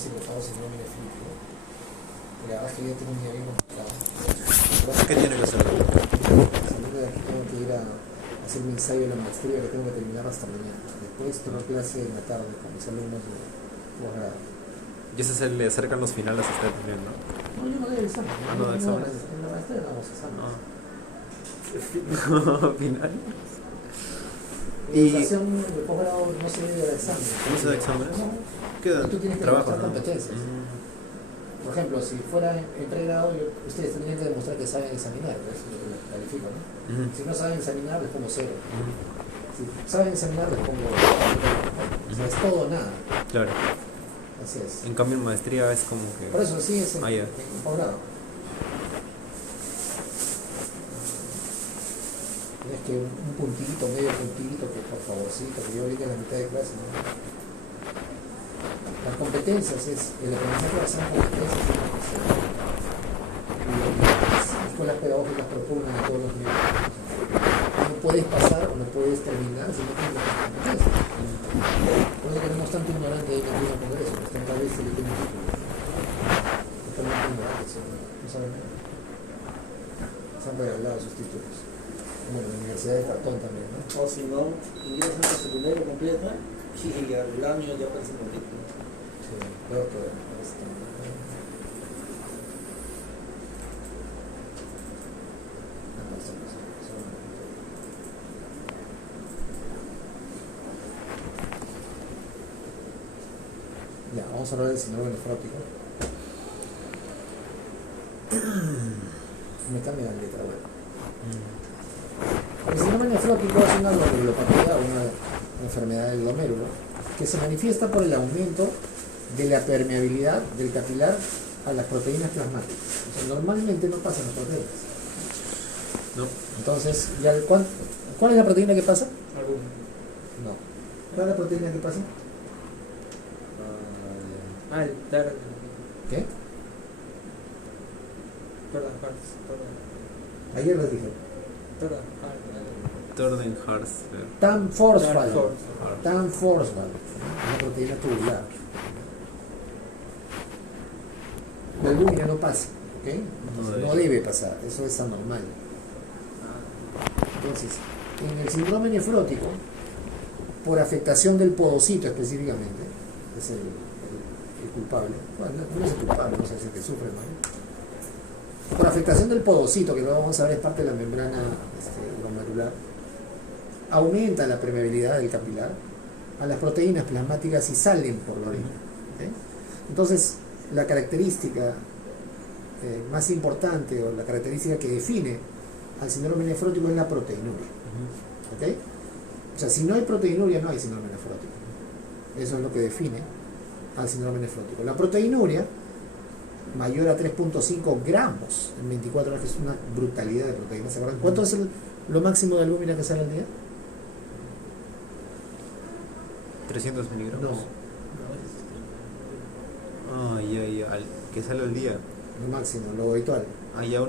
si por favor si no me físico. La verdad es que yo tengo un día bien complicado. ¿Qué tiene que hacer? Saliendo de aquí tengo que ir a hacer mi ensayo de la maestría que tengo que terminar hasta mañana. Después tengo clase en la tarde con mis alumnos de posgrado. Y ese se le acercan los finales a usted también, ¿no? No, yo no doy examen. Ah, no, de exámenes. En la maestría no damos exámenes. ¿Final? En educación de posgrado no se debe dar exámenes. ¿Cómo se da exámenes? No, ¿Qué da? tú tienes que Trabajo, demostrar ¿no? competencias. Por ejemplo, si fuera en pregrado, ustedes tendrían que demostrar que saben examinar, pues, lo que califico, ¿no? Si no saben examinar, les pongo 0. Si saben examinar, les pongo 1. O sea, es todo o nada. Claro. Así es. En cambio en maestría es como que... Por eso sí es en ya. posgrado. Tienes que un puntito, medio puntito, que por favorcito, que yo ahorita en la mitad de clase, ¿no? Las competencias es el aprendizaje basado en competencias. Y las escuelas pedagógicas propugnan a todos los niveles. No puedes pasar o no puedes terminar si no tienes las competencias. Por eso tenemos tanto ignorante ahí metido en el Congreso, porque tanta vez se le tiene título. Totalmente ignorantes, no saben nada. Se han regalado sus títulos. Como la Universidad de Cartón también, ¿no? O si no, ingresan a secundaria completa y al año ya aparece con título. Sí, peor que ya, vamos a hablar del síndrome nefrótico. Me cambia la letra, bueno. El síndrome nefrótico es una glomérulopatía, una enfermedad del glomérulo, que se manifiesta por el aumento de la permeabilidad del capilar a las proteínas plasmáticas. O sea, normalmente no pasan las proteínas. No. Entonces, ya ¿cuál es la proteína que pasa? ¿Alguna? No. ¿Cuál es la proteína que pasa? El TER. ¿Qué? Perdón. Ayer les dije. Tordenharzer. Tan Forsval. Forsval. Tan Forsval. Una proteína tubular. La albúmina no pasa, ¿ok? Entonces, no debe pasar, eso es anormal. Entonces, en el síndrome nefrótico, por afectación del podocito específicamente, es el culpable. Bueno, no es el culpable, no sé si el que sufre, ¿no? Por afectación del podocito, que luego vamos a ver es parte de la membrana glomerular, aumenta la permeabilidad del capilar a las proteínas plasmáticas y salen por la orina. ¿Okay? Entonces, la característica más importante o la característica que define al síndrome nefrótico es la proteinuria. ¿Okay? O sea, si no hay proteinuria, no hay síndrome nefrótico. Eso es lo que define al síndrome nefrótico. La proteinuria mayor a 3.5 gramos en 24 horas, que es una brutalidad de proteínas. ¿Se acuerdan? ¿Cuánto es lo máximo de albúmina que sale al día? 300 miligramos. No, Ya. ¿Qué sale al día? lo máximo, lo habitual. Ya 1.2.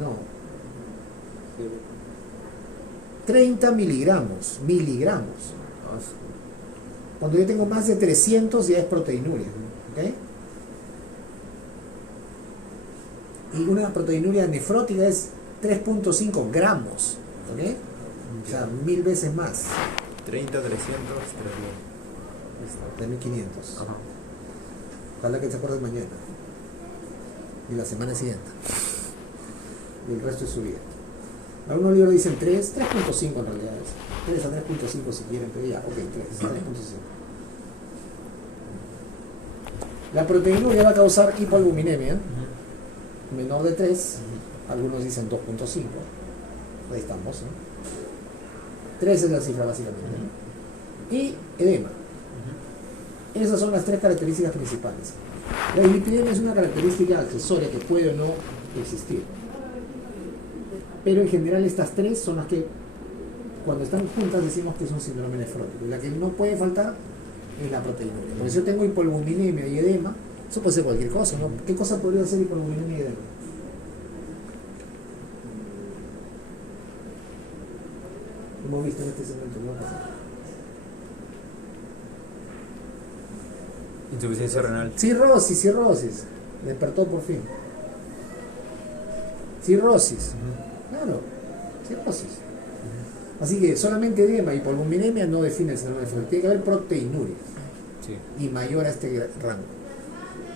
No. 30 miligramos. Cuando yo tengo más de 300 ya es proteinuria. ¿Okay? Y una proteinuria nefrótica es 3.5 gramos. ¿Okay? O sea, 1000 veces más. 30, 300, 3000. 3.500. Ajá. Ojalá que te acuerdes mañana. Y la semana siguiente. Y el resto es su vida. Algunos libros dicen 3.5 en realidad. 3 a 3.5 si quieren, pero ya, ok, 3.5. La proteinuria va a causar hipoalbuminemia, menor de 3, algunos dicen 2.5, ahí estamos, ¿no? 3 es la cifra básicamente, ¿no? Y edema. Esas son las tres características principales. La dislipidemia es una característica accesoria que puede o no existir. Pero en general estas tres son las que, cuando están juntas, decimos que es un síndrome nefrótico. Y la que no puede faltar es la proteinuria. Porque si yo tengo hipoalbuminemia y edema, eso puede ser cualquier cosa, ¿no? ¿Qué cosa podría ser hipoalbuminemia y edema? Hemos visto en este segmento, ¿no? Insuficiencia renal. Cirrosis. Despertó por fin. Cirrosis. Claro, cirrosis. Así que solamente edema y polvompinemia no define el síndrome nefrótico. Tiene que haber proteinuria Sí. y mayor a este rango.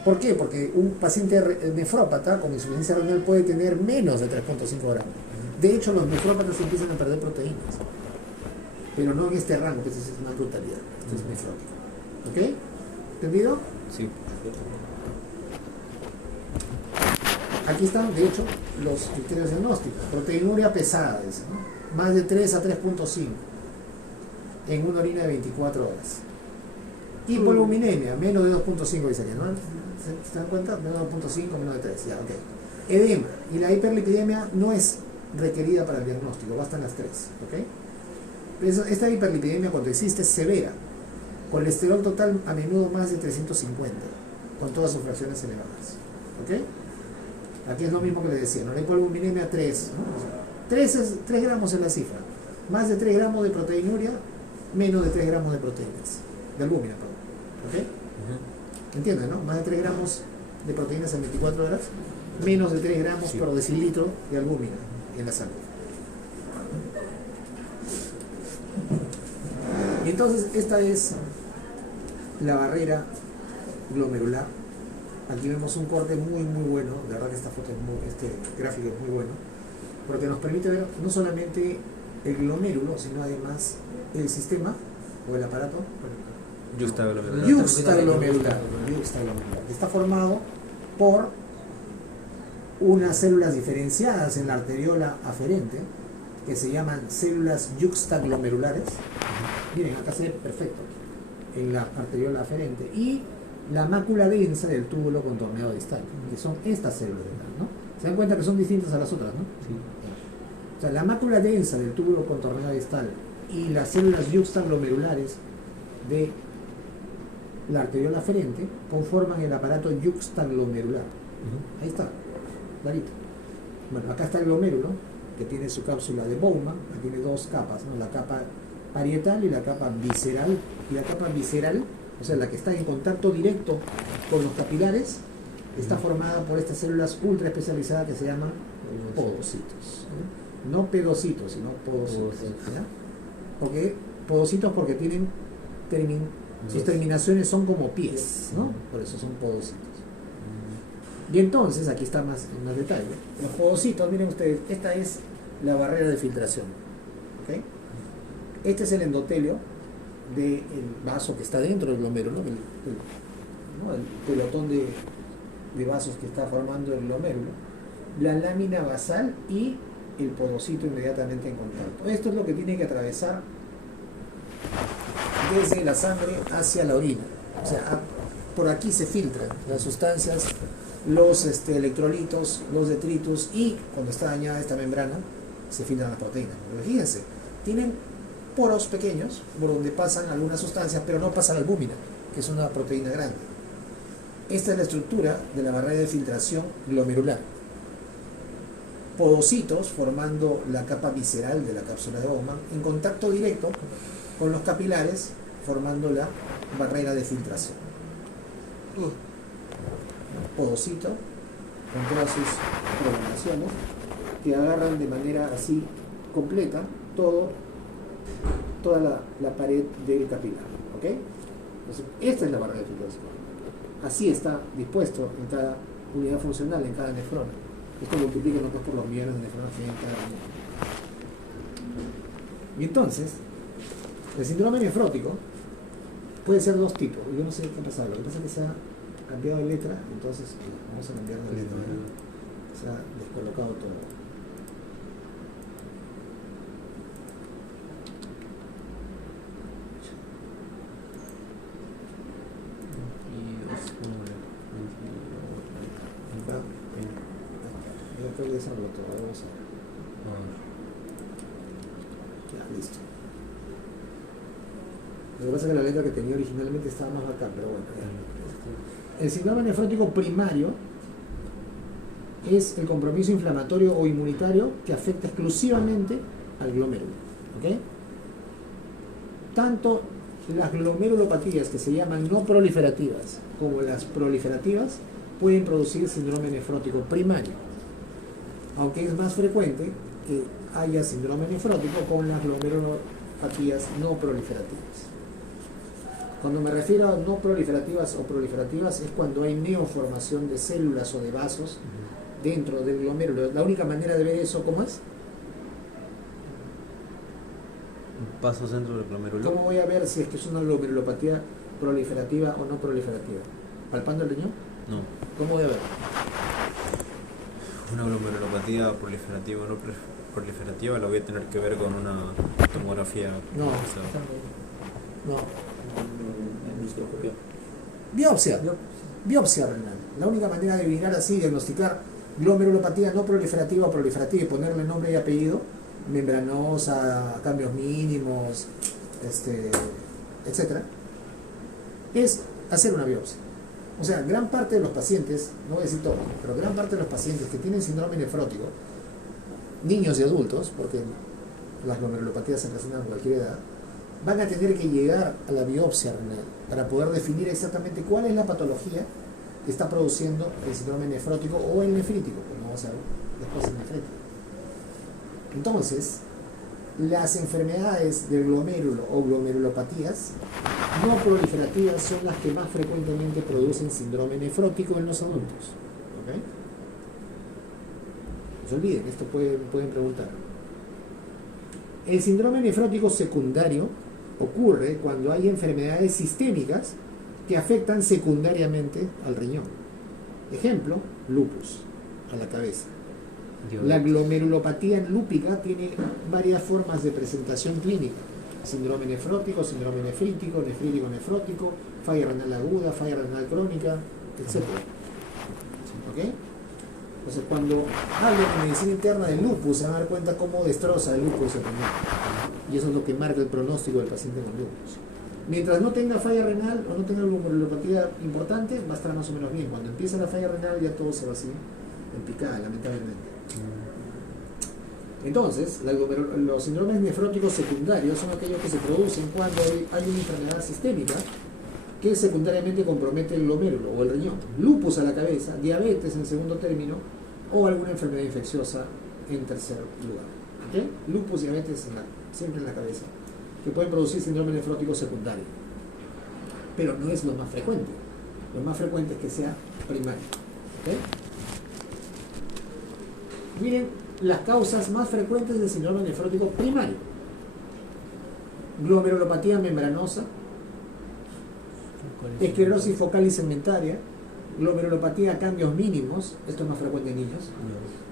¿Por qué? Porque un paciente nefrópata con insuficiencia renal puede tener menos de 3.5 gramos. De hecho, los nefrópatas empiezan a perder proteínas, pero no en este rango, que es una brutalidad. Este es nefrótico. ¿Ok? ¿Entendido? Sí. Aquí están, de hecho, los criterios diagnósticos. Proteinuria pesada, dice, ¿no? Más de 3 a 3.5 en una orina de 24 horas. Y polvompinemia, menos de 2.5 dice aquí, ¿no? ¿Se dan cuenta? Menos de 2.5, menos de 3, ya, ok. Edema. Y la hiperlipidemia no es requerida para el diagnóstico, bastan las 3, ¿ok? Pero esta hiperlipidemia, cuando existe, es severa. Colesterol total a menudo más de 350, con todas sus fracciones elevadas, ¿ok? Aquí es lo mismo que les decía, ¿no? La hiperlipidemia 3, ¿no? O sea, 3 gramos es la cifra. Más de 3 gramos de proteinuria, menos de 3 gramos de proteínas. De albúmina, perdón. ¿Ok? ¿Entienden, no? Más de 3 gramos de proteínas en 24 horas, menos de 3 gramos por decilitro de albúmina en la sangre. Y entonces, esta es la barrera glomerular. Aquí vemos un corte muy bueno, de verdad que esta foto es este gráfico es muy bueno, porque nos permite ver no solamente el glomérulo, sino además el sistema o el aparato Yuxtaglomerular. yuxtaglomerular. Está formado por unas células diferenciadas en la arteriola aferente, que se llaman células yuxtaglomerulares. Miren, acá se ve perfecto, en la arteriola aferente, y la mácula densa del túbulo contorneado distal, que son estas células, ¿no? Se dan cuenta que son distintas a las otras, ¿no? Sí. O sea, la mácula densa del túbulo contorneado distal y las células yuxtaglomerulares de la arteriola aferente conforman el aparato yuxtaglomerular. Ahí está, clarito. Bueno, acá está el glomérulo, que tiene su cápsula de Bowman, que tiene dos capas, ¿no? La capa parietal y la capa visceral. Y la capa visceral, o sea, la que está en contacto directo con los capilares, está formada por estas células ultra especializadas que se llaman podocitos. No pedocitos, sino podocitos. ¿Ya? Porque podocitos porque tienen sus terminaciones son como pies, ¿no? Por eso son podocitos. Y entonces, aquí está más detalle. Los podocitos, miren ustedes, esta es la barrera de filtración. ¿Ok? Este es el endotelio del vaso que está dentro del glomérulo, el pelotón de vasos que está formando el glomérulo, la lámina basal y el podocito inmediatamente en contacto. Esto es lo que tiene que atravesar desde la sangre hacia la orina. O sea, por aquí se filtran las sustancias, los electrolitos, los detritus, y cuando está dañada esta membrana se filtran las proteínas. Pero fíjense, tienen poros pequeños por donde pasan algunas sustancias, pero no pasa la albúmina, que es una proteína grande. Esta es la estructura de la barrera de filtración glomerular. Podocitos formando la capa visceral de la cápsula de Bowman en contacto directo con los capilares, formando la barrera de filtración. Podocito con todas sus prolongaciones que agarran de manera así completa toda la pared del capilar. ¿Ok? Entonces, esta es la barrera de filtración. Así está dispuesto en cada unidad funcional, en cada nefrona. Esto multiplica no por los millones de nefronas que hay en cada uno. Y entonces, el síndrome nefrótico puede ser dos tipos. Yo no sé qué ha pasado. Lo que pasa es que se ha cambiado de letra, entonces vamos a cambiar de letra. Se ha descolocado todo. Yo creo que eso lo vamos a... Ya, listo. Lo que pasa es que la letra que tenía originalmente estaba más acá, pero bueno. Ya. El síndrome nefrótico primario es el compromiso inflamatorio o inmunitario que afecta exclusivamente al glomérulo. ¿Ok? Tanto las glomerulopatías que se llaman no proliferativas, como las proliferativas, pueden producir síndrome nefrótico primario, aunque es más frecuente que haya síndrome nefrótico con las glomerulopatías no proliferativas. Cuando me refiero a no proliferativas o proliferativas es cuando hay neoformación de células o de vasos dentro del glomérulo. La única manera de ver eso, ¿cómo es? Pasos dentro del glomérulo. ¿Cómo voy a ver si es que es una glomerulopatía proliferativa o no proliferativa? ¿Palpando el riñón? No. ¿Cómo voy a ver? Una glomerulopatía proliferativa o no proliferativa la voy a tener que ver con una tomografía. No. O sea, No. En microscopio. Biopsia. Biopsia renal. La única manera de mirar así, diagnosticar glomerulopatía no proliferativa o proliferativa y ponerle nombre y apellido, membranosa, cambios mínimos, etcétera, es hacer una biopsia. O sea, gran parte de los pacientes, no voy a decir todos, pero gran parte de los pacientes que tienen síndrome nefrótico, niños y adultos, porque las glomerulopatías se presentan a cualquier edad, van a tener que llegar a la biopsia renal para poder definir exactamente cuál es la patología que está produciendo el síndrome nefrótico o el nefrítico, como vamos a ver después el nefrítico. Entonces, las enfermedades del glomérulo o glomerulopatías no proliferativas son las que más frecuentemente producen síndrome nefrótico en los adultos. ¿Ok? No se olviden, esto pueden preguntar. El síndrome nefrótico secundario ocurre cuando hay enfermedades sistémicas que afectan secundariamente al riñón. Ejemplo, lupus, a la cabeza. La glomerulopatía lúpica tiene varias formas de presentación clínica: síndrome nefrótico, síndrome nefrítico, nefrítico nefrótico, falla renal aguda, falla renal crónica, etc. ¿Ok? Entonces, cuando hablo de medicina interna del lupus, se van a dar cuenta cómo destroza el lupus el riñón. Y eso es lo que marca el pronóstico del paciente con lupus. Mientras no tenga falla renal o no tenga glomerulopatía importante, va a estar más o menos bien. Cuando empieza la falla renal ya todo se va así en picada, lamentablemente. Entonces, los síndromes nefróticos secundarios son aquellos que se producen cuando hay una enfermedad sistémica que secundariamente compromete el glomérulo o el riñón. Lupus a la cabeza, diabetes en segundo término o alguna enfermedad infecciosa en tercer lugar. ¿Okay? Lupus, diabetes siempre en la cabeza, que pueden producir síndrome nefrótico secundario. Pero no es lo más frecuente. Lo más frecuente es que sea primario. ¿Okay? Miren las causas más frecuentes del síndrome nefrótico primario: glomerulopatía membranosa, esclerosis focal y segmentaria, glomerulopatía a cambios mínimos, esto es más frecuente en niños,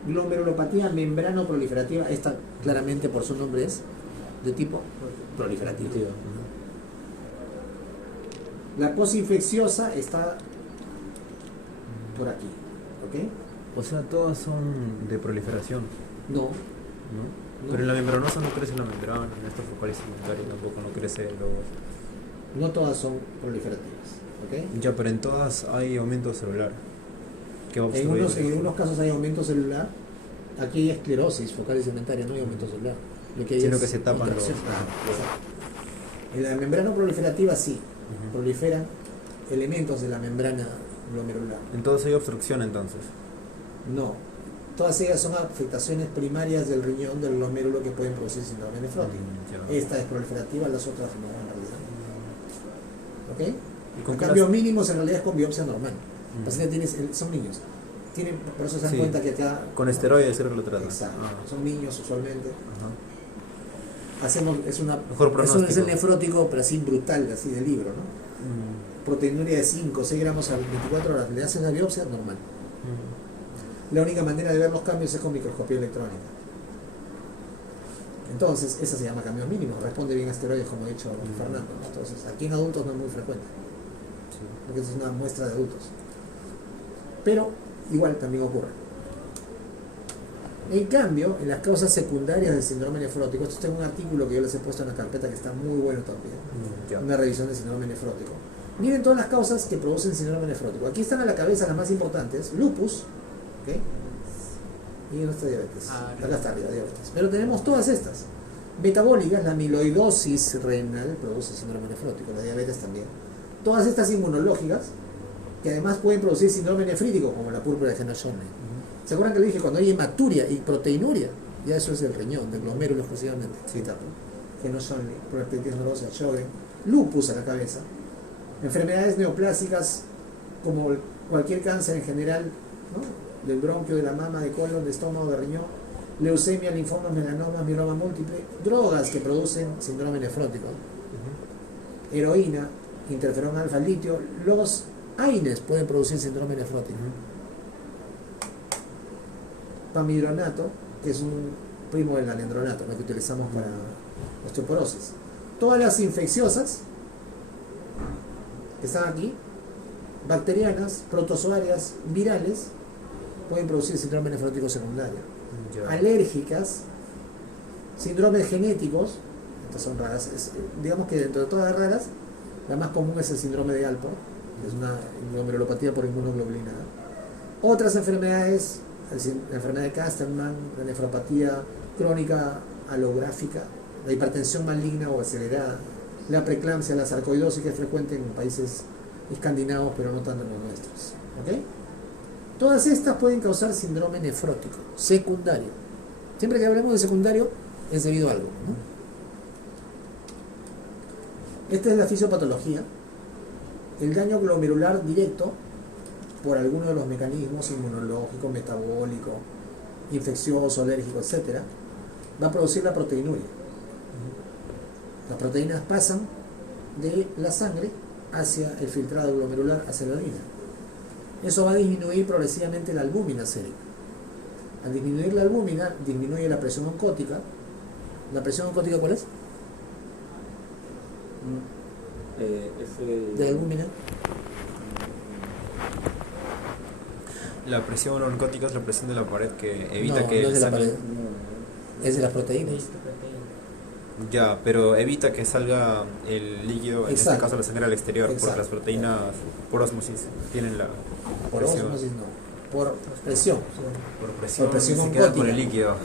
glomerulopatía membrano proliferativa, esta claramente por su nombre es de tipo proliferativo. La posinfecciosa está por aquí, ¿ok? O sea, todas son de proliferación, No, ¿no? Pero en la membranosa no crece la membrana, en esta focal y segmentaria tampoco no crece los... no todas son proliferativas, ¿ok? Ya, pero en todas hay aumento celular. ¿Qué va a En obstruir? algunos casos hay aumento celular. Aquí hay esclerosis focal y segmentaria, no hay aumento celular. Lo que hay Sino es que se tapan los... contracción. Exacto. En la membrana proliferativa sí, proliferan elementos de la membrana glomerular. Entonces hay obstrucción entonces. No, todas ellas son afectaciones primarias del riñón, del glomérulo, que pueden producir síndrome nefrótico. Ya. Esta es proliferativa, las otras no en realidad. ¿Ok? ¿Y con En qué cambios las- mínimos en realidad es con biopsia normal. El paciente son niños. Por eso se dan Sí. cuenta que acá... Con esteroides lo tratan. Exacto. Ah, Son niños usualmente. ajá. Es Mejor el pronóstico. nefrótico, pero así brutal, así de libro, ¿no? Proteinuria de 5 o 6 gramos a 24 horas. Le hacen la biopsia normal. La única manera de ver los cambios es con microscopía electrónica. Entonces, esa se llama cambios mínimos. Responde bien a esteroides, como ha dicho Fernando, ¿no? Entonces, aquí en adultos no es muy frecuente, porque es una muestra de adultos. Pero igual también ocurre. En cambio, en las causas secundarias del síndrome nefrótico, esto tengo un artículo que yo les he puesto en la carpeta que está muy bueno también, Ya. una revisión del síndrome nefrótico. Miren todas las causas que producen síndrome nefrótico. Aquí están a la cabeza las más importantes: lupus, ¿ok? Y no está diabetes. Acá está arriba, diabetes. Pero tenemos todas estas: metabólicas, la amiloidosis renal produce síndrome nefrótico, la diabetes también. Todas estas inmunológicas, que además pueden producir síndrome nefrítico, como la púrpura de Henoch-Schönlein. ¿Se acuerdan que le dije cuando hay hematuria y proteinuria? Ya eso es del riñón, del glomérulo exclusivamente. Sí, Henoch-Schönlein, prolactitis nervosa, Sjögren, lupus a la cabeza, enfermedades neoplásicas como cualquier cáncer en general, ¿no? Del bronquio, de la mama, de colon, de estómago, de riñón, leucemia, linfomas, melanomas, mieloma múltiple, drogas que producen síndrome nefrótico, heroína, interferón alfa, litio, los AINES pueden producir síndrome nefrótico. Pamidronato, que es un primo del alendronato, ¿no? Que utilizamos para osteoporosis. Todas las infecciosas que están aquí, bacterianas, protozoarias, virales, pueden producir síndrome nefrótico secundario. Ya. Alérgicas, síndromes genéticos, estas son raras, digamos que dentro de todas las raras, la más común es el síndrome de Alport, que es una glomerulopatía por inmunoglobulina. Otras enfermedades, la enfermedad de Casterman, la nefropatía crónica alográfica, la hipertensión maligna o acelerada, la preeclampsia, la sarcoidosis, que es frecuente en países escandinavos, pero no tanto en los nuestros. ¿Okay? Todas estas pueden causar síndrome nefrótico secundario. Siempre que hablemos de secundario es debido a algo, ¿no? Esta es la fisiopatología. El daño glomerular directo por alguno de los mecanismos inmunológico, metabólico, infeccioso, alérgico, etc., va a producir la proteinuria. Las proteínas pasan de la sangre hacia el filtrado glomerular, hacia la orina. Eso va a disminuir progresivamente la albúmina sérica. Al disminuir la albúmina, disminuye la presión oncótica. ¿La presión oncótica cuál es? ¿De albúmina? La presión oncótica es la presión de la pared que evita que no es de la salga. pared, es de las proteínas. Ya, pero evita que salga el líquido, en Exacto. este caso la sangre al exterior, Exacto. porque las proteínas por ósmosis tienen la Por presión. osmosis no, por presión. Por presión, Por presión se queda con oncótica. el líquido.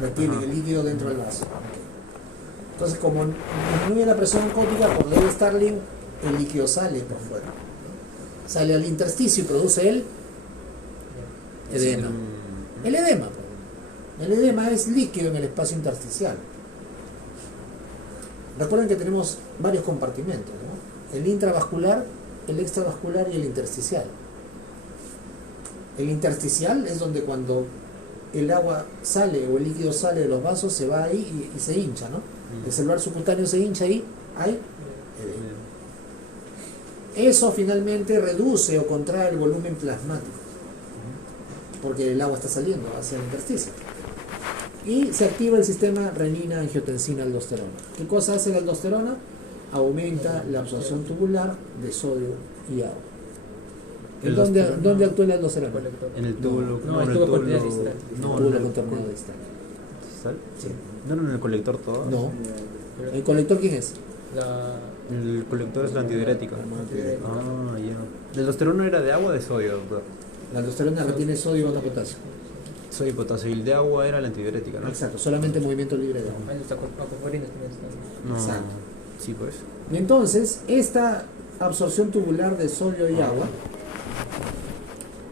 Retiene Ajá. el líquido dentro del vaso. Entonces, como disminuye la presión oncótica por ley de Starling, el líquido sale por fuera. Sale al intersticio y produce el edema. El edema. El edema es líquido en el espacio intersticial. Recuerden que tenemos varios compartimentos, ¿no? El intravascular, el extravascular y el intersticial. El intersticial es donde cuando el agua sale o el líquido sale de los vasos, se va ahí y se hincha, ¿no? El celular subcutáneo se hincha ahí, hay edema. Eso finalmente reduce o contrae el volumen plasmático, porque el agua está saliendo hacia el intersticio. Y se activa el sistema renina-angiotensina-aldosterona. ¿Qué cosa hace la aldosterona? Aumenta la absorción tubular de sodio y agua. ¿En dónde actúa la aldosterona? En el túbulo. No, el en tubo conterminal distal. No, Túbulo en el conterminal distal. ¿Distal? Sí. ¿No era en el colector todo? No. ¿El colector quién es? El colector es la antidiurética. Ah, ya. ¿La aldosterona era de agua o de sodio, doctor? La aldosterona retiene sodio y gota potasio. Sodio y potasio. Y el de agua era la antidiurética, ¿no? Exacto, solamente movimiento libre de agua. No. Exacto. Sí, pues. Y entonces, esta absorción tubular de sodio y agua,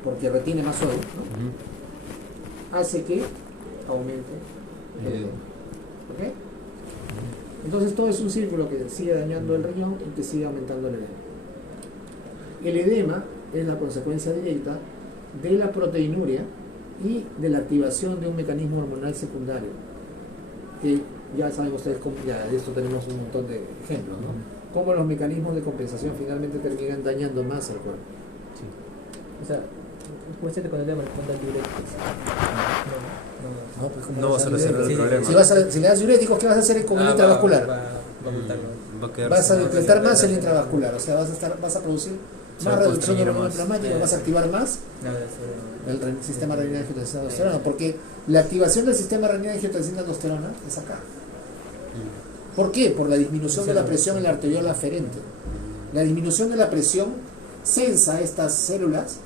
porque retiene más sodio, ¿no? Hace que aumente el edema. ¿Ok? Entonces todo es un círculo que sigue dañando el riñón y que sigue aumentando el edema. El edema es la consecuencia directa de la proteinuria y de la activación de un mecanismo hormonal secundario. Que ya saben ustedes, ya de esto tenemos un montón de ejemplos, ¿no? Cómo los mecanismos de compensación finalmente terminan dañando más el cuerpo. O sea, cuestión de cuando le damos diuréticos. No, pues, ¿cómo No vas va a a solucionar el sí, problema. Si le das diuréticos, ¿qué vas a hacer con el intravascular? Va a montarlo. Va a quedar Vas a sin- depletar más el intravascular, o sea, vas a producir Se va más a reducción del constreñir volumen más. plasmático, vas a activar más Nada, el sistema renina-angiotensina-aldosterona, porque la activación del sistema renina-angiotensina-aldosterona es acá. ¿Por qué? Por la disminución de la presión en la arteriola aferente. La disminución de la presión sensa estas células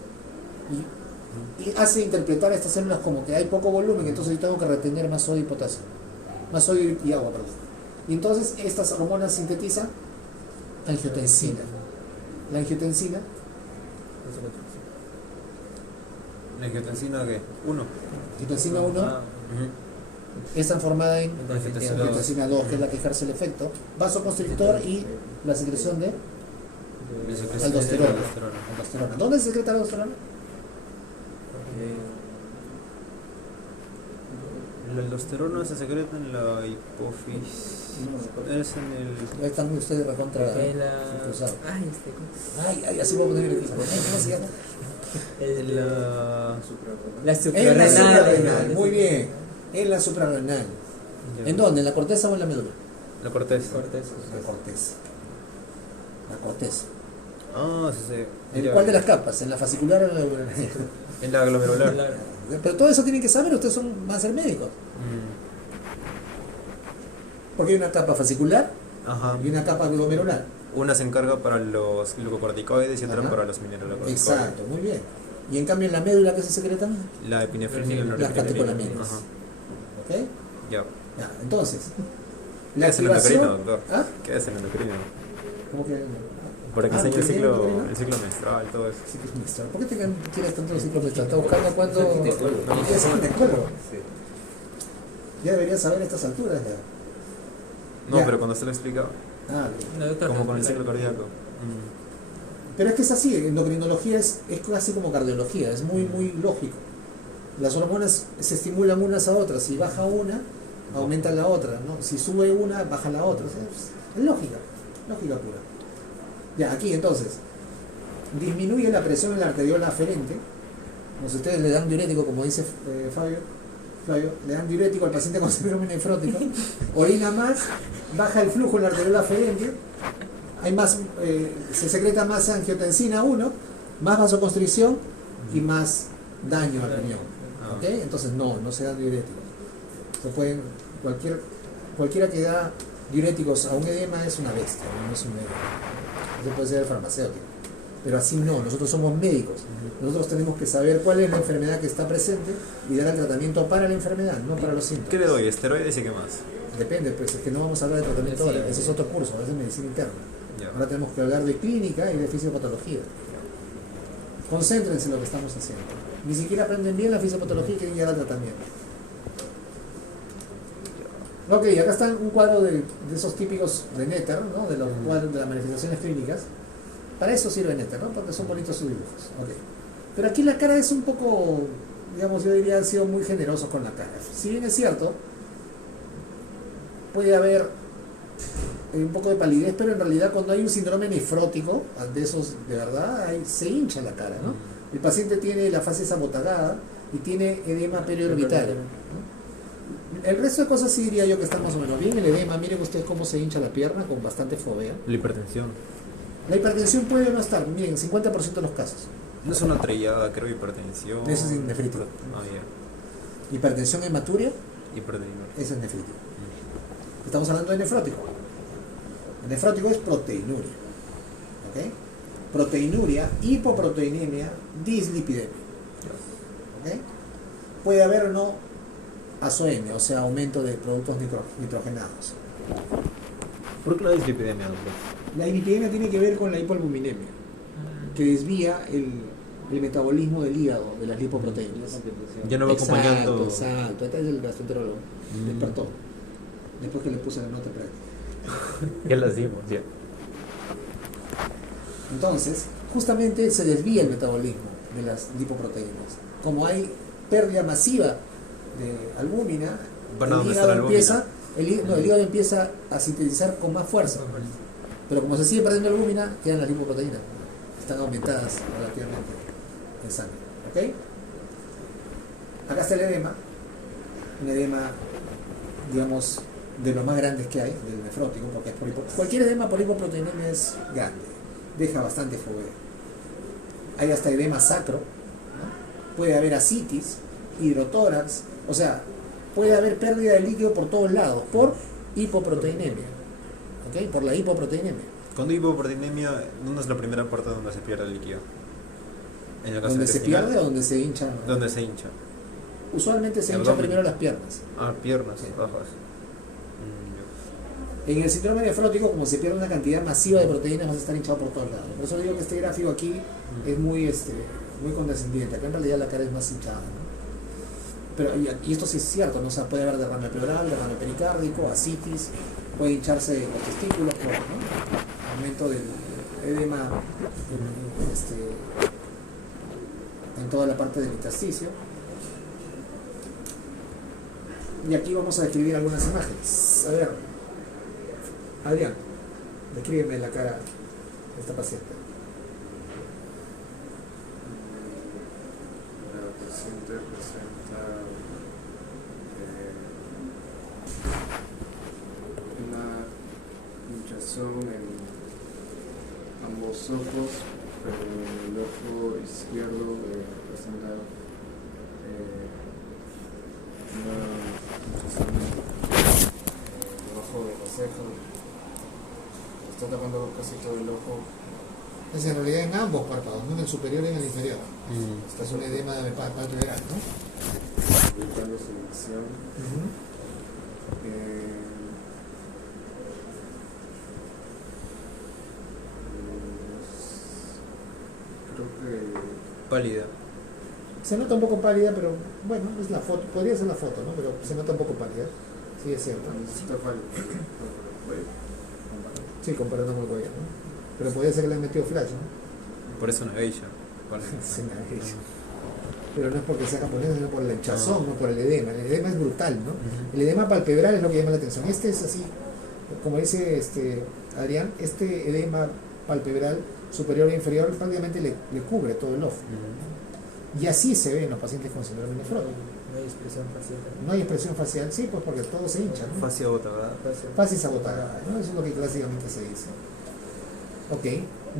y hace interpretar a estas células como que hay poco volumen, entonces yo tengo que retener más sodio y potasio. más sodio y agua, perdón. Y entonces estas hormonas sintetizan angiotensina. La angiotensina, ¿La angiotensina qué? 1. angiotensina 1, Ujú. está formada en Angiotensina angiotensina 2, que es la que ejerce el efecto vasoconstrictor y la secreción de La secreción de aldosterona. aldosterona. Aldosterona. ¿Dónde se secreta la aldosterona? La aldosterona se secreta en la hipófisis. Es en el. Ahí están ustedes recontra cruzados. Ay, así voy a poner el equipo. ¿Cómo se llama? La. La En la suprarrenal. suprarrenal. Muy bien. En la suprarrenal. ¿En dónde? ¿En la corteza o en la médula? La corteza. La corteza. La corteza. Ah, sí, sí. ¿En Ya. cuál de las capas? ¿En la fascicular o en la glomerular? En la glomerular. Pero todo eso tienen que saber, ustedes van a ser médicos. Mm. Porque hay una capa fascicular Ajá. y una capa glomerular. Una se encarga para los glucocorticoides y otra Ajá. para los mineralocorticoides. Exacto, muy bien. Y en cambio en la médula, ¿qué se secreta? La epinefrina y la Las norepinefrina. catecolaminas. Ajá. ¿Ok? Ya. Ya, entonces. ¿Qué es el endocrino, doctor? ¿Ah? ¿Qué es el endocrino? ¿Cómo que? Para que Ah, enseñe ¿el endocrino? el ciclo menstrual, todo eso. Ciclo menstrual. ¿Por qué quieres tanto el ciclo menstrual? ¿Estás buscando cuánto? De acuerdo. ¿Qué es de acuerdo? Ya deberías saber a estas alturas. Ya. No, Ya. pero cuando se lo explicaba, Ah, como con el ciclo cardíaco. pero es que es así, endocrinología es casi como cardiología, es muy lógico. Las hormonas se estimulan unas a otras, si baja una, aumenta la otra, ¿no? Si sube una, baja la otra. O sea, es lógica pura. Ya, aquí entonces, disminuye la presión en la arteriola aferente. No sé, ustedes le dan diurético, como dice Flavio, le dan diurético al paciente con síndrome nefrótico, orina más, baja el flujo en la arteriola aferente, hay más, se secreta más angiotensina 1, más vasoconstricción y más daño al riñón. ¿Ok? Entonces no se dan diuréticos. Se pueden, cualquiera que da diuréticos a un edema es una bestia, no es un médico. Eso puede ser el farmacéutico. Pero así no, nosotros somos médicos. Nosotros tenemos que saber cuál es la enfermedad que está presente y dar el tratamiento para la enfermedad, no para los síntomas. ¿Qué le doy? ¿Esteroides y qué más? Depende, pues es que no vamos a hablar de tratamiento Sí. ahora, ese es otro curso, ese es medicina interna. Ya. Ahora tenemos que hablar de clínica y de fisiopatología. Concéntrense en lo que estamos haciendo. Ni siquiera aprenden bien la fisiopatología y quieren llegar al tratamiento. Ok, acá está un cuadro de esos típicos de Netter, ¿no? De los cuadros de las manifestaciones clínicas. Para eso sirve Netter, ¿no? Porque son bonitos sus dibujos. Ok. Pero aquí la cara es un poco, digamos, yo diría, han sido muy generosos con la cara. Si bien es cierto, puede haber un poco de palidez, pero en realidad cuando hay un síndrome nefrótico, de esos de verdad, se hincha la cara, ¿no? El paciente tiene la fase abotagada y tiene edema periorbitario, ¿no? El resto de cosas sí diría yo que están más o menos bien. El edema, miren ustedes cómo se hincha la pierna con bastante fobea. La hipertensión. La hipertensión puede no estar, miren, 50% de los casos. No es una trillada, creo, hipertensión. Eso es nefrítico. Ah, ya. Hipertensión hematuria, Hipertensión. eso es nefrítico. Estamos hablando de nefrótico. El nefrótico es proteinuria. ¿Ok? Proteinuria, hipoproteinemia, dislipidemia. ¿Ok? Puede haber o no ASOM, o sea, aumento de productos nitrogenados. ¿Por qué la dislipidemia, doctor? La dislipidemia tiene que ver con la hipoalbuminemia, que desvía el metabolismo del hígado, de las lipoproteínas. Ya no va acompañando. Exacto. Este es el gastroenterólogo. Despertó. Después que le puse la nota práctica. Ya las dimos, ya. Entonces, justamente se desvía el metabolismo de las lipoproteínas. Como hay pérdida masiva de albúmina, Van a el donde está hígado la albúmina. empieza, el hígado empieza a sintetizar con más fuerza. Pero como se sigue perdiendo albúmina, quedan las lipoproteínas. Están aumentadas relativamente en sangre. ¿Ok? Acá está el edema. Un edema, digamos, de los más grandes que hay, del nefrótico, porque es por cualquier edema por hipoproteinemia es grande. Deja bastante fobea. Hay hasta edema sacro, ¿no? Puede haber ascitis, hidrotórax, o sea, puede haber pérdida de líquido por todos lados, por hipoproteinemia. ¿Ok? Por la hipoproteinemia. Cuando hay hipoproteinemia, ¿dónde es la primera parte donde se pierde el líquido? ¿En la ¿Donde se pierde o donde se hincha? Donde se hincha. Usualmente se hincha Abdomen. primero las piernas. Ah, piernas, Sí. bajas. En el síndrome nefrótico, como se pierde una cantidad masiva de proteínas, vas a estar hinchado por todos lados. Por eso digo que este gráfico aquí es muy condescendiente. Acá en realidad la cara es más hinchada, ¿no? Pero, y esto sí es cierto, ¿no? O sea, puede haber derrame pleural, derrame pericárdico, ascitis, puede hincharse los testículos, por, ¿no? Aumento del edema en toda la parte del intersticio. Y aquí vamos a describir algunas imágenes. A ver, Adrián, descríbeme la cara de esta paciente. La paciente presenta una hinchazón en ambos ojos, pero el ojo izquierdo presenta una hinchazón debajo de la ceja. Está tapando casi todo el ojo. Es en realidad en ambos párpados, no en el superior y en el inferior. Esta es un edema de palpebral, ¿no? Evitando su visión. Creo que Pálida. Se nota un poco pálida, pero bueno, es la foto, podría ser la foto, ¿no? Pero se nota un poco pálida. Sí, es cierto. necesita fallo. Sí, comparando con el cuello, ¿no? Pero podría ser que le han metido flash, ¿no? Por eso una geisha. Sí, me han dicho. Pero no es porque sea japonés, sino por el hinchazón, no por el edema. El edema es brutal, ¿no? El edema palpebral es lo que llama la atención. Este es así, como dice Adrián, este edema palpebral superior e inferior prácticamente le cubre todo el ojo. Y así se ve en los pacientes con síndrome nefrótico. No hay expresión facial. No hay expresión facial, sí, pues porque todo se hincha, ¿no? Fascia botada. Facies agotada, ¿no? Eso es lo que clásicamente se dice. Ok,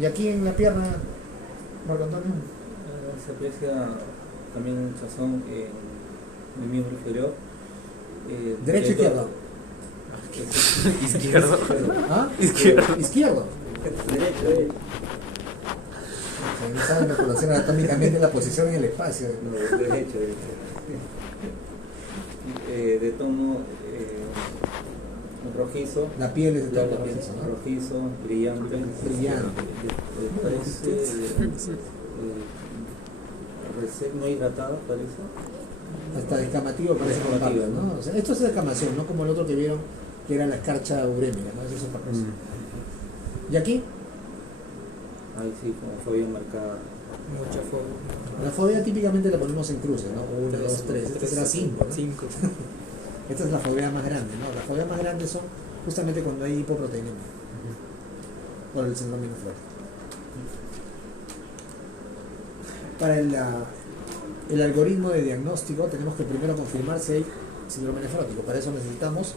y aquí en la pierna, Marco Antonio. Se aprecia también hinchazón en el miembro inferior. ¿Derecho o izquierdo? Izquierdo. ¿Ah? Izquierdo. Izquierdo. Derecho. No saben reconocer anatómicamente la posición en el espacio. No, derecho. De tono rojizo. La piel es de La tono piel rojizo, ¿no? rojizo, brillante. Brillante. Parece no hidratado, parece. Hasta descamativo parece Descamativo, contarlo, ¿no? O sea, esto es descamación, no como el otro que vieron que era la escarcha urémica, ¿no? Eso es otra cosa. ¿Y aquí? Ahí sí, como fue bien marcada. Mucha fobia. La fobia típicamente la ponemos en cruces, ¿no? 1, 2, 3. Esta será 5, ¿no? 5. Esta es la fobia más grande, ¿no? Las fobias más grandes son justamente cuando hay hipoproteinemia por el síndrome nefrótico. Para el algoritmo de diagnóstico tenemos que primero confirmar si hay síndrome nefrótico. Para eso necesitamos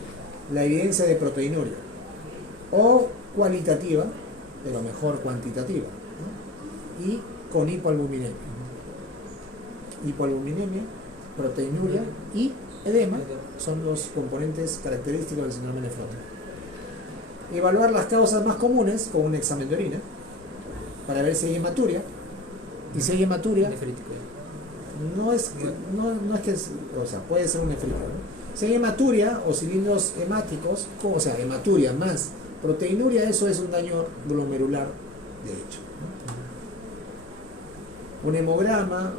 la evidencia de proteinuria o cualitativa, pero mejor cuantitativa, ¿no? Y con hipoalbuminemia. Hipoalbuminemia, proteinuria y edema son los componentes característicos del síndrome nefrótico. Evaluar las causas más comunes con un examen de orina para ver si hay hematuria. Y si hay hematuria, Nefrítico. no es que, o sea, puede ser un nefrito, ¿no? Si hay hematuria o cilindros hemáticos, o sea, hematuria más proteinuria, eso es un daño glomerular de hecho, ¿no? Un hemograma,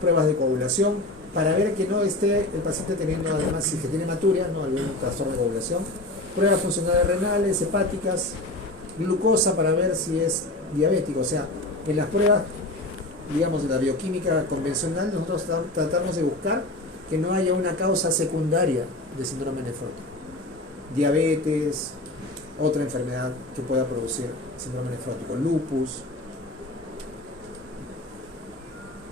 pruebas de coagulación, para ver que no esté el paciente teniendo, además, si que tiene hematuria, no algún trastorno de coagulación, pruebas funcionales renales, hepáticas, glucosa para ver si es diabético, o sea, en las pruebas, digamos, de la bioquímica convencional, nosotros tratamos de buscar que no haya una causa secundaria de síndrome nefrótico. Diabetes, otra enfermedad que pueda producir síndrome nefrótico, lupus.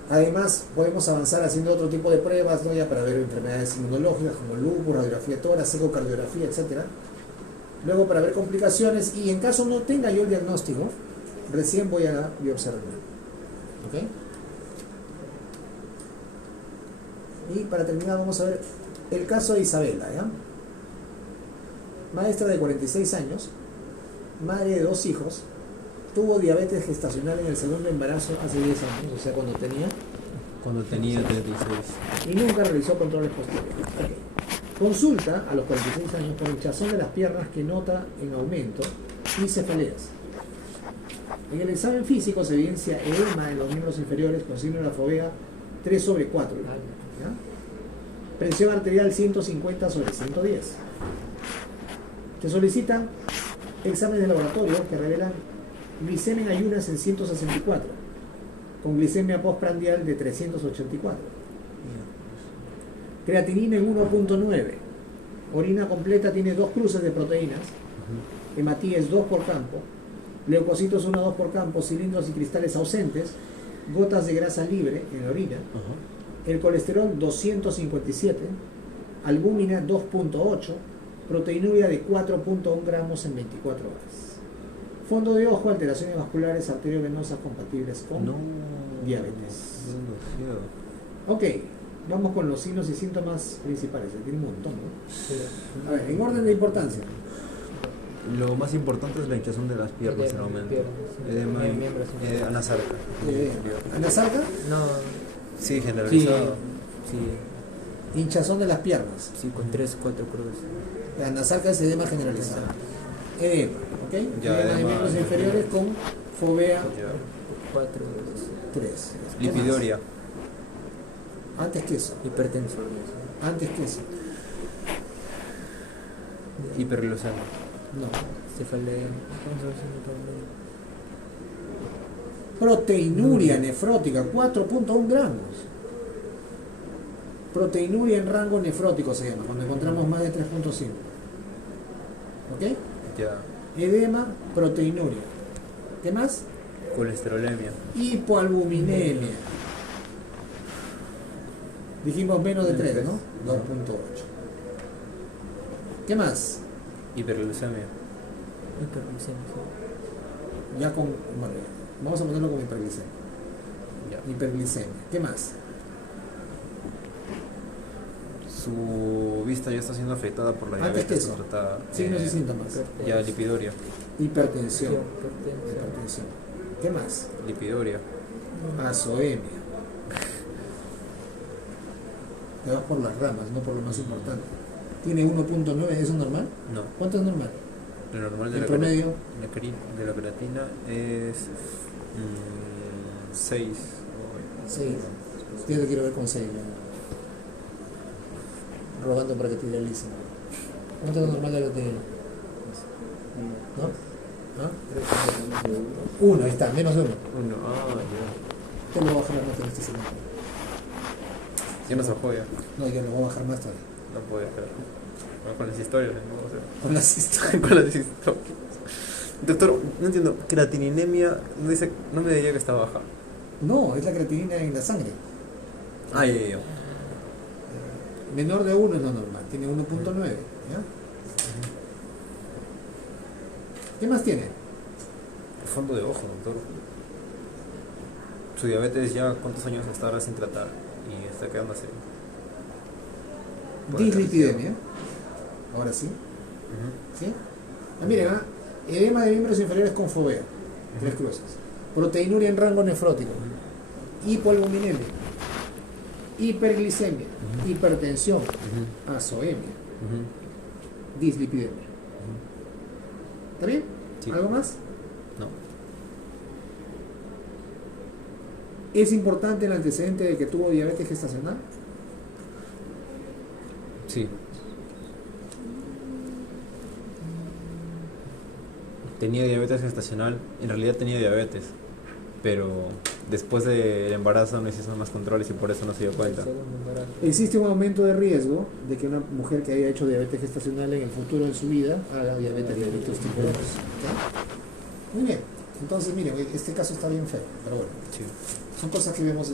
Además, podemos avanzar haciendo otro tipo de pruebas, ¿no? Ya para ver enfermedades inmunológicas como lupus, radiografía de tórax, ecocardiografía, etc. Luego para ver complicaciones y en caso no tenga yo el diagnóstico, recién voy a biopsiarlo. ¿Ok? Y para terminar vamos a ver el caso de Isabela, ¿ya? Maestra de 46 años, madre de 2 hijos, tuvo diabetes gestacional en el segundo embarazo hace 10 años, o sea, cuando tenía, 36. y nunca realizó controles posteriores. Ok. Consulta a los 46 años por hinchazón de las piernas que nota en aumento y cefaleas. En el examen físico se evidencia edema en los miembros inferiores con signo de la fovea 3/4. ¿Ya? Presión arterial 150/110. Se solicitan exámenes de laboratorio que revelan glicemia en ayunas en 164, con glicemia postprandial de 384. Creatinina en 1.9. Orina completa tiene 2 cruces de proteínas. Hematíes 2 por campo. Leucocitos 1 a 2 por campo. Cilindros y cristales ausentes. Gotas de grasa libre en la orina. El colesterol 257. Albúmina 2.8. Proteinuria de 4.1 gramos en 24 horas. Fondo de ojo, alteraciones vasculares arteriovenosas compatibles con diabetes. Ok, vamos con los signos y síntomas principales. Tiene un montón, ¿no? A ver, en orden de importancia. Lo más importante es la hinchazón de las piernas en aumento. Edema y anasarca. ¿Anasarca? No, Sí, generalizado. sí, Hinchazón de las piernas. sí, con 3, 4 cruces. La anasarca es edema generalizado. Edema, ¿ok? Ya, edema de edema. miembros inferiores con fovea 4, 3. Lipidoria. Antes que eso. hipertenso. Antes que eso. Hiperglucemia. No. Cefalea. Proteinuria nefrótica, 4.1 gramos. Proteinuria en rango nefrótico se llama, cuando encontramos más de 3.5. ¿Ok? Ya. Edema, proteinuria. ¿Qué más? Colesterolemia. Hipoalbuminemia. Dijimos menos de 3, ¿no? 2.8. ¿Qué más? Hiperglucemia. Ya con... Bueno, vamos a ponerlo como hiperglicemia. Ya. Hiperglicemia. ¿Qué más? Su vista ya está siendo afectada por la Antes que diabetes eso. contratada. Signos y síntomas. Ya, lipidoria. Hipertensión. Hipertensión. ¿Qué más? Lipidoria. Azoemia. Te vas por las ramas, no por lo más importante. Tiene 1.9, ¿eso es normal? No. ¿Cuánto es normal? Lo normal de ¿El la promedio? de la creatina es 6. 6. Yo te quiero ver con 6. Rogando para que te realicen. ¿Cuánto es normal de la creatina? ¿No? ¿Ah? 1, ahí está, menos de 1. Te lo voy a bajar más en este segundo. Ya nos apoya. No, yo lo voy a bajar más todavía. No puede ser. Bueno, con las historias, ¿no? O sea, Con las historias. con las historias. Doctor, no entiendo. Creatininemia no dice, no me diría que está baja. No, es la creatinina en la sangre. Ah, ya. Menor de 1 es lo normal, tiene 1.9. ¿Ya? ¿Qué más tiene? Fondo de ojo, doctor. Su diabetes ya, ¿cuántos años está ahora sin tratar? Y está quedándose. Dislipidemia. Ahora sí. ¿Sí? Ah, miren, edema de miembros inferiores con fovea. 3 cruces. Proteinuria en rango nefrótico. Hipoalbuminemia. Hiperglicemia. Hipertensión. Azoemia. Dislipidemia. ¿Está bien? Sí. ¿Algo más? No. ¿Es importante el antecedente de que tuvo diabetes gestacional? Sí. Tenía diabetes gestacional, en realidad tenía diabetes, pero después del embarazo no hicieron más controles y por eso no se dio cuenta. Existe un aumento de riesgo de que una mujer que haya hecho diabetes gestacional en el futuro de su vida haga diabetes mellitus tipo 2. ¿Ok? Muy bien. Entonces, miren, este caso está bien feo, pero bueno, Sí. son cosas que vemos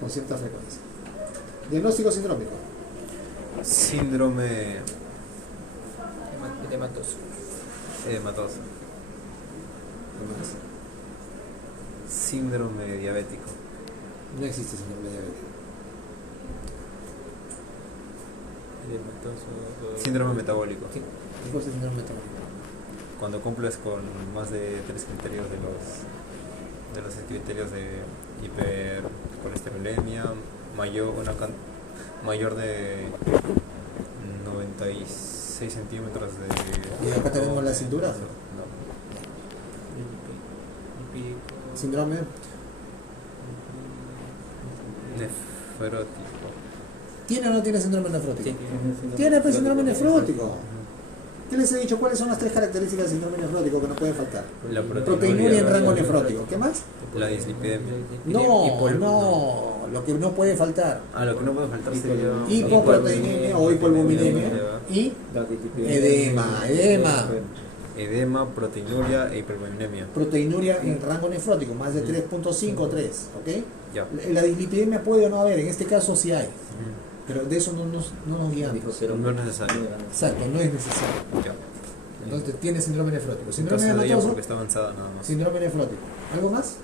con cierta frecuencia. Diagnóstico sindrómico. Síndrome Edematoso. edematoso. ¿Qué más? Síndrome diabético. No existe síndrome diabético. Edematoso. Síndrome metabólico. ¿Qué cosa es síndrome metabólico? Cuando cumples con más de 3 criterios de los criterios de hipercolesterolemia, mayor de 36 centímetros de... Y acá tenemos la cintura. No. Síndrome. Nefrótico. ¿Tiene o no tiene síndrome nefrótico? Sí. Tiene pues síndrome nefrótico. ¿Qué les he dicho? ¿Cuáles son las 3 características del síndrome nefrótico que no pueden faltar? La Proteinuria en rango nefrótico. ¿Qué más? La dislipidemia. No, lo que no puede faltar. Lo que no puede faltar sería... Hipoproteinemia o hipoalbuminemia y edema. Edema, proteinuria e hipervolemia. Proteinuria en rango nefrótico, más de 3.5 o 3, ¿ok? Ya. La dislipidemia puede o no haber, en este caso sí hay, pero de eso no nos guiamos. No es necesario. Exacto, no es necesario. Ya. Entonces tiene síndrome nefrótico. En Síndrome caso de ella hematoso, porque está avanzada nada más. síndrome nefrótico. ¿Algo más?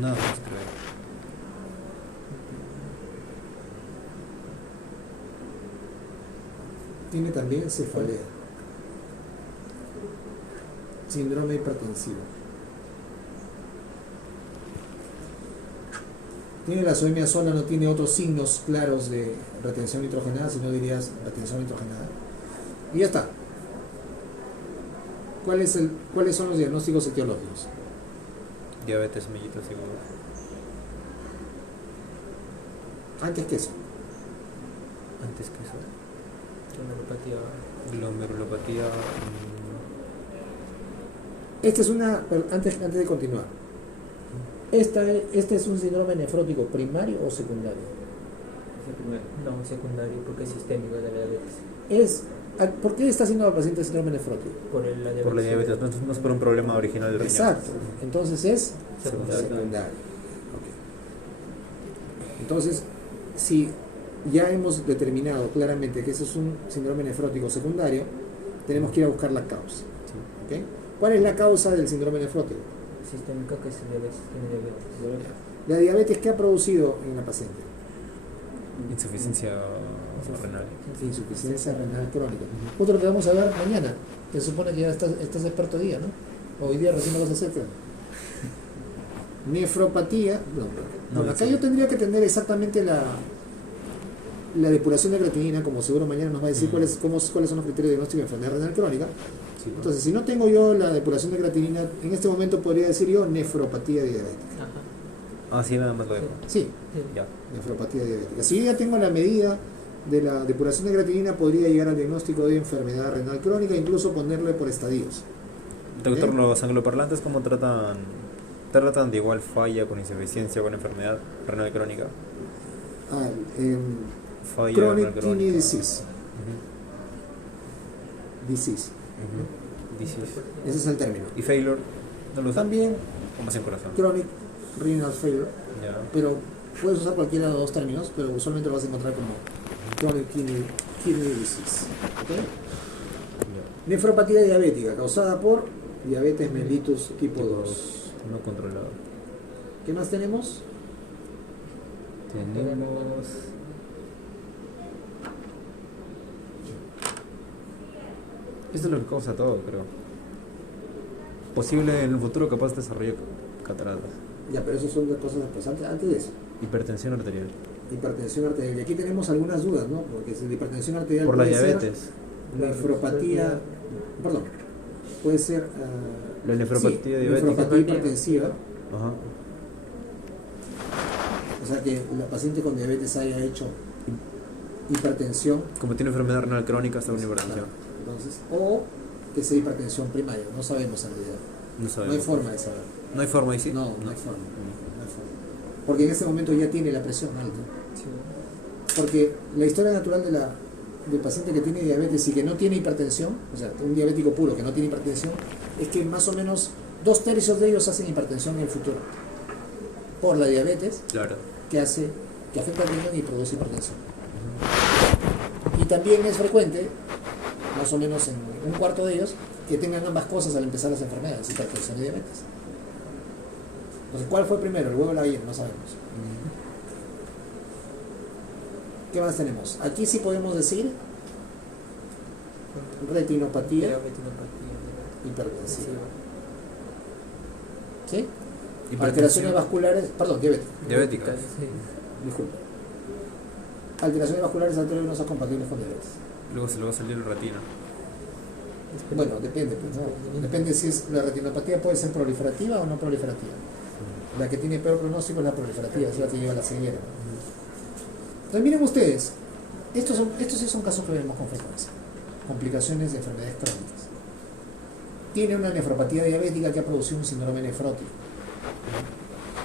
Nada más creo. Tiene también cefalea. Síndrome hipertensivo. Tiene la azoemia sola, no tiene otros signos claros de retención nitrogenada, sino dirías retención nitrogenada. Y ya está. ¿Cuáles son los diagnósticos etiológicos? Diabetes mellitus seguro. Antes que eso. Antes que eso. Glomerulopatía. Glomerulopatía. Esta es una, pero antes de continuar. ¿Este es un síndrome nefrótico primario o secundario? No, secundario, porque es sistémico de la diabetes. ¿Por qué está haciendo al paciente síndrome nefrótico? Por la diabetes. Por la diabetes, no es por un problema original del riñón. Exacto. Entonces es Secundario. secundario. Ok. Entonces, si ya hemos determinado claramente que ese es un síndrome nefrótico secundario, tenemos que ir a buscar la causa. ¿Ok? ¿Cuál es la causa del síndrome nefrótico? Sistémica, que es diabetes, tiene diabetes. La diabetes que ha producido en la paciente. Insuficiencia renal. Insuficiencia renal crónica. Otro que vamos a ver mañana. Que se supone que ya estás experto hoy día, ¿no? Hoy día recién lo vas a hacer, creo. Nefropatía. No, acá yo tendría que tener exactamente la depuración de creatinina, como seguro mañana nos va a decir cuáles son los criterios de diagnóstico de enfermedad renal crónica. Sí, ¿no? Entonces, si no tengo yo la depuración de creatinina, en este momento podría decir yo nefropatía diabética. Ajá. Sí, nada más lo dejo. Sí, Ya. nefropatía diabética. Si yo ya tengo la medida de la depuración de creatinina, podría llegar al diagnóstico de enfermedad renal crónica, incluso ponerle por estadios. Doctor, los angloparlantes, ¿cómo tratan? ¿Tratan de igual falla con insuficiencia con enfermedad renal crónica? Falla Chronic renal kidney crónica. disease. Disease. Disease. Ese es el término. ¿Y failure? ¿No lo usan? También ¿Cómo sin corazón? chronic renal failure, Ya. pero puedes usar cualquiera de los dos términos, pero usualmente lo vas a encontrar como chronic kidney disease. ¿Ok? Ya. Nefropatía diabética causada por diabetes mellitus tipo 2. No controlado. ¿Qué más tenemos? Tenemos... Esto es lo que causa todo, creo. Posible en el futuro capaz desarrollar cataratas. Ya, pero eso son dos cosas después. Antes de eso, Hipertensión arterial. hipertensión arterial. Y aquí tenemos algunas dudas, ¿no? Porque si la hipertensión arterial Por la puede ser diabetes. nefropatía, perdón, puede ser La nefropatía diabética. nefropatía hipertensiva, Ajá. o sea que la paciente con diabetes haya hecho hipertensión, Como tiene enfermedad renal crónica, está una hipertensión. entonces, o que sea hipertensión primaria, no sabemos en realidad, No no sabemos. hay forma de saber, ¿No hay forma ahí sí? no hay forma, no hay forma, porque en este momento ya tiene la presión alta, porque la historia natural del paciente que tiene diabetes y que no tiene hipertensión, o sea, un diabético puro que no tiene hipertensión, es que más o menos 2/3 de ellos hacen hipertensión en el futuro, por la diabetes Claro. que afecta al riñón y produce hipertensión. Y también es frecuente, más o menos en 1/4 de ellos, que tengan ambas cosas al empezar las enfermedades, hipertensión y diabetes. Entonces, ¿cuál fue primero, el huevo o la gallina? No sabemos. ¿Qué más tenemos? Aquí sí podemos decir retinopatía Retinopatía. hipertensiva. ¿Sí? Alteraciones vasculares, perdón, Diabética. Sí. disculpa. Alteraciones vasculares arteriovenosas compatibles con diabetes. Luego se le va a salir la retina. Bueno, depende, pues, ¿no? Depende si es la retinopatía puede ser proliferativa o no proliferativa. La que tiene peor pronóstico es la proliferativa, es la que lleva a la ceguera. Entonces miren ustedes, estos sí son casos que vemos con frecuencia. Complicaciones de enfermedades crónicas. Tiene una nefropatía diabética que ha producido un síndrome nefrótico.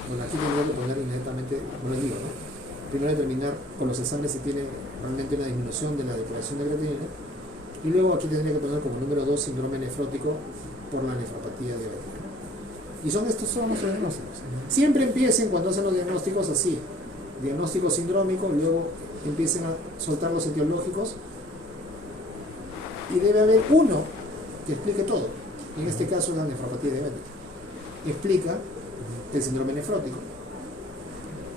Bueno, aquí tendría que poner inmediatamente, como les digo, ¿no? Primero determinar con los exámenes si tiene realmente una disminución de la depuración de creatinina. Y luego aquí tendría que poner como número 2 síndrome nefrótico por la nefropatía diabética. Y estos son los diagnósticos. Siempre empiecen cuando hacen los diagnósticos así. Diagnóstico sindrómico, luego empiecen a soltar los etiológicos. Y debe haber uno que explique todo. En este caso la nefropatía diabética. Explica el síndrome nefrótico.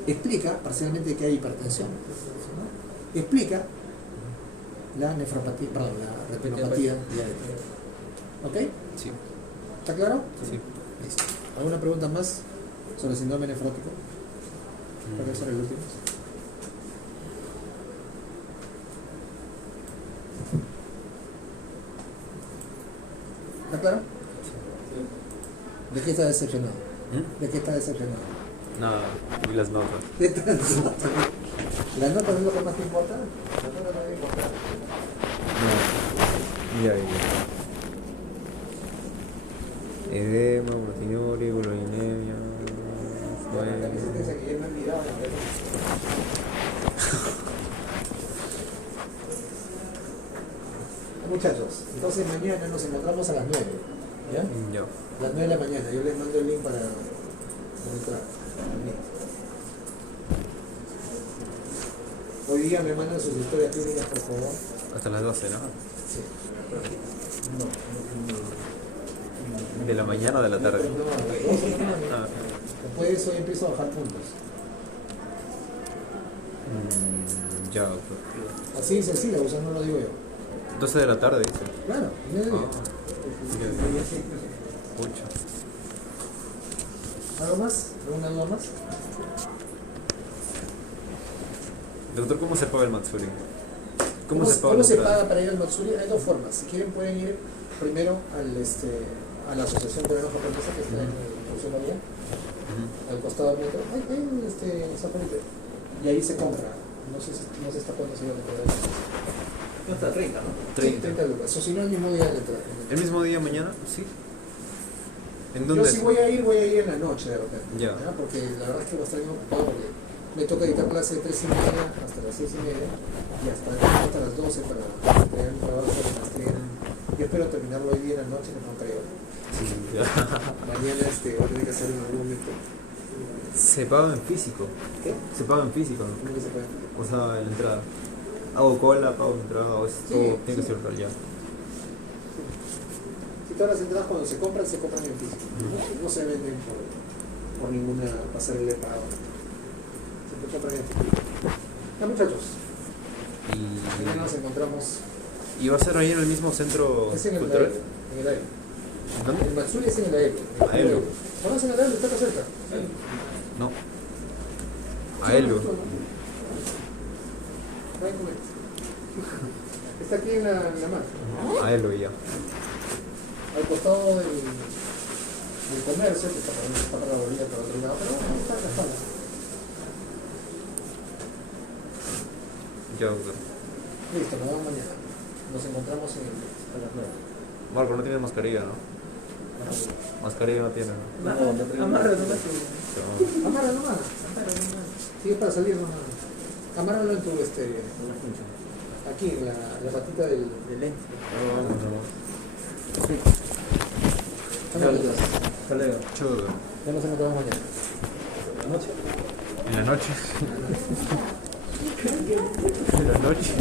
Explica parcialmente que hay hipertensión. Explica la nefropatía, perdón, la retinopatía diabética. ¿Ok? Sí. ¿Está claro? Sí. Listo. ¿Alguna pregunta más sobre el síndrome nefrótico? Profesor, el último. ¿Está claro? ¿De qué está decepcionado? ¿De qué está decepcionado? Nada, y las notas. ¿De tantas notas? ¿Las notas es lo que más te importa? Las notas no me importan. No. Ya. Edema, proteinuria, glorinemia. La resistencia que ya me he olvidado. Muchachos, entonces mañana nos encontramos a las 9. ¿Ya? Ya. A las 9 de la mañana. Yo les mando el link para entrar. Hoy día me mandan sus historias clínicas, por favor. Hasta las 12, ¿no? Sí. ¿De la mañana o de la tarde? No, a las 12. Ah. Después de eso yo empiezo a bajar puntos. Ya, doctor. Así sencillo, o sea, no lo digo yo. 12 de la tarde, dice. Claro, mediodía. Pucha. ¿Algo más? ¿Alguna duda más? Doctor, ¿cómo se paga el Matsuri? ¿Cómo se paga se la entrada? paga para ir al Matsuri? Hay dos formas. Si quieren pueden ir primero a la Asociación Peruana Japonesa que está en Función María, al costado del metro. Hay satélite. Y ahí se compra. No sé hasta cuándo se va a recordar. No está 30, ¿no? 30. 30 lucas. O si no, el mismo día de la entrada. ¿El mismo día mañana? Sí. ¿En Yo dónde? si voy a ir en la noche de repente. Ya. Porque la verdad es que va a estar bien ocupado porque me toca editar clase de 3:30 hasta las 6:30 y hasta las 12 para entregar mi trabajo de maestría. Yo espero terminarlo hoy día en la noche, no creo. Sí, ya. Mañana voy a tener que hacer un alumnito. Se paga en físico. ¿Qué? Se paga en físico, ¿no? ¿Cómo que se puede? O sea, en la entrada. Hago cola, pago entrada, o esto Sí, tiene que sí. ser real ya. Si todas las entradas cuando se compran en físico. No se venden por ninguna pasarela de pago. Se compran en físico. Ya, muchachos, mañana nos encontramos. ¿Y va a ser ahí en el mismo centro Es en el cultural? aéreo. En el aéreo. ¿Dónde? El Matsuri es en el aéreo. Aéreo. ¿Conocen el aéreo? Está acá cerca. No. A Elo. Está aquí en la mar. A Elo ya. Al costado del comercio, que está para la orilla, para otro lado, pero bueno, está en la espalda. Ya, doctor. Listo, nos vemos mañana. Nos encontramos a las 9. Marco, no tiene mascarilla, ¿no? Mascarilla no tiene, ¿no? Amarra nomás. Amarra nomás. Sí, es para salir nomás. Amárralo en tu aquí, en la patita del lente. Sí. Hasta luego. Chudo. Ya nos encontramos mañana. En la noche. En la noche.